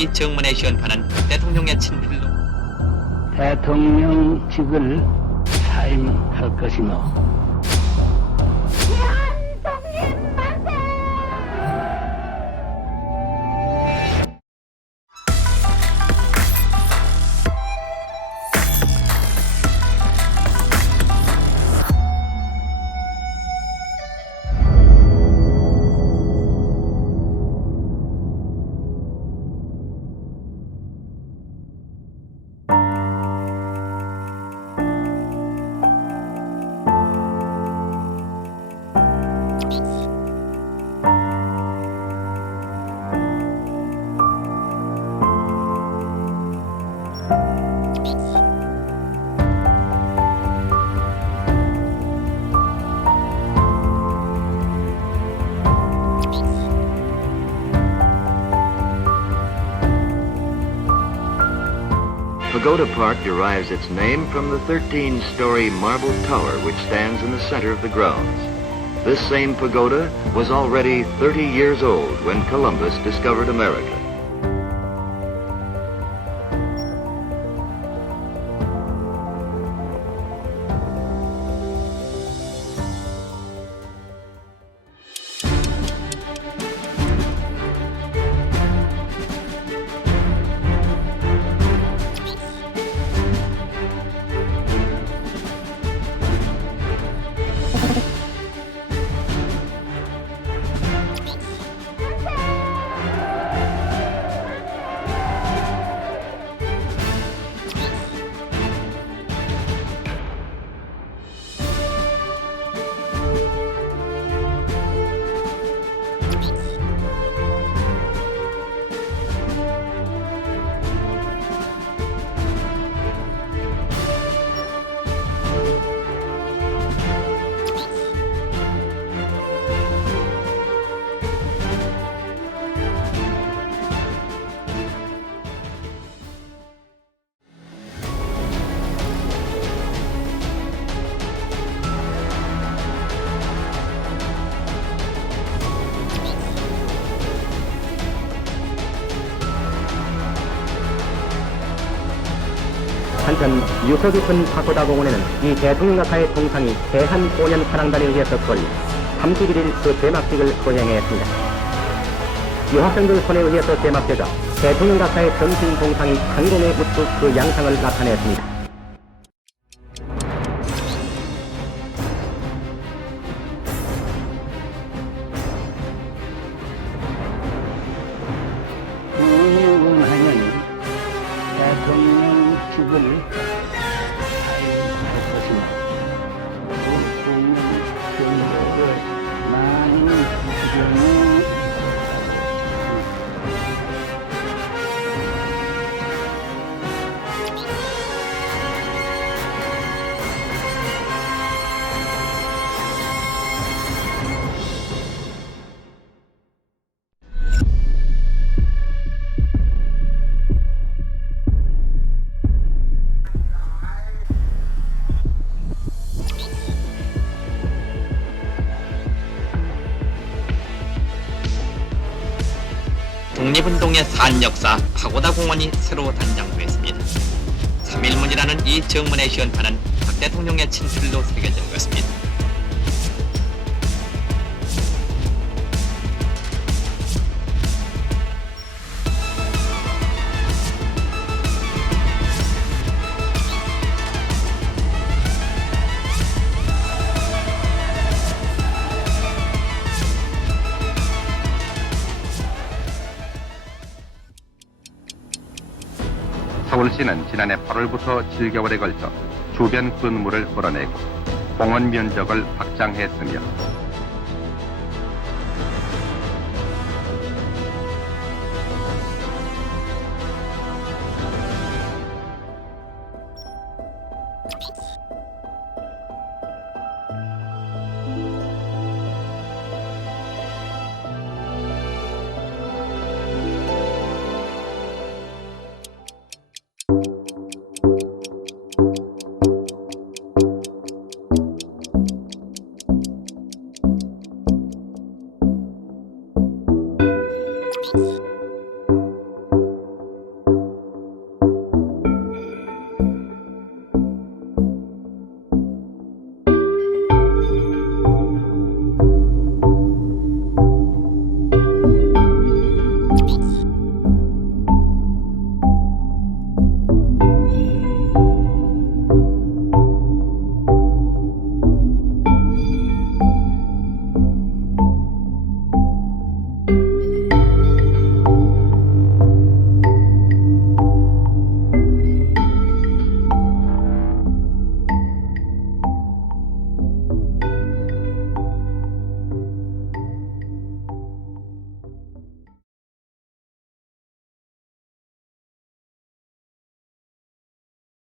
이 정문에 시연파는 대통령의 친필로 대통령직을 사임할 것이노. Pagoda Park derives its name from the 13-story marble tower which stands in the center of the grounds. This same pagoda was already 30 years old when Columbus discovered America. 한편 유서 깊은 파고다 공원에는 이 대통령각하의 동상이 대한 5년 사랑단을 위해서 걸린 31일 그 제막식을 거행했습니다. 유학생들 손에 의해서 제막되자 대통령각하의 전신 동상이 상공에 우뚝 그 양상을 나타냈습니다. 운영하는 대통령직을 사임할 것이노. 대통령 정부를 많은 경우 독립운동의 산역사 파고다 공원이 새로 단장됐습니다. 3.1문이라는 이 정문의 시연파는 박 대통령의 친필로 새겨진 것입니다. 서울시는 지난해 8월부터 7개월에 걸쳐 주변 건물을 걸어내고 공원 면적을 확장했으며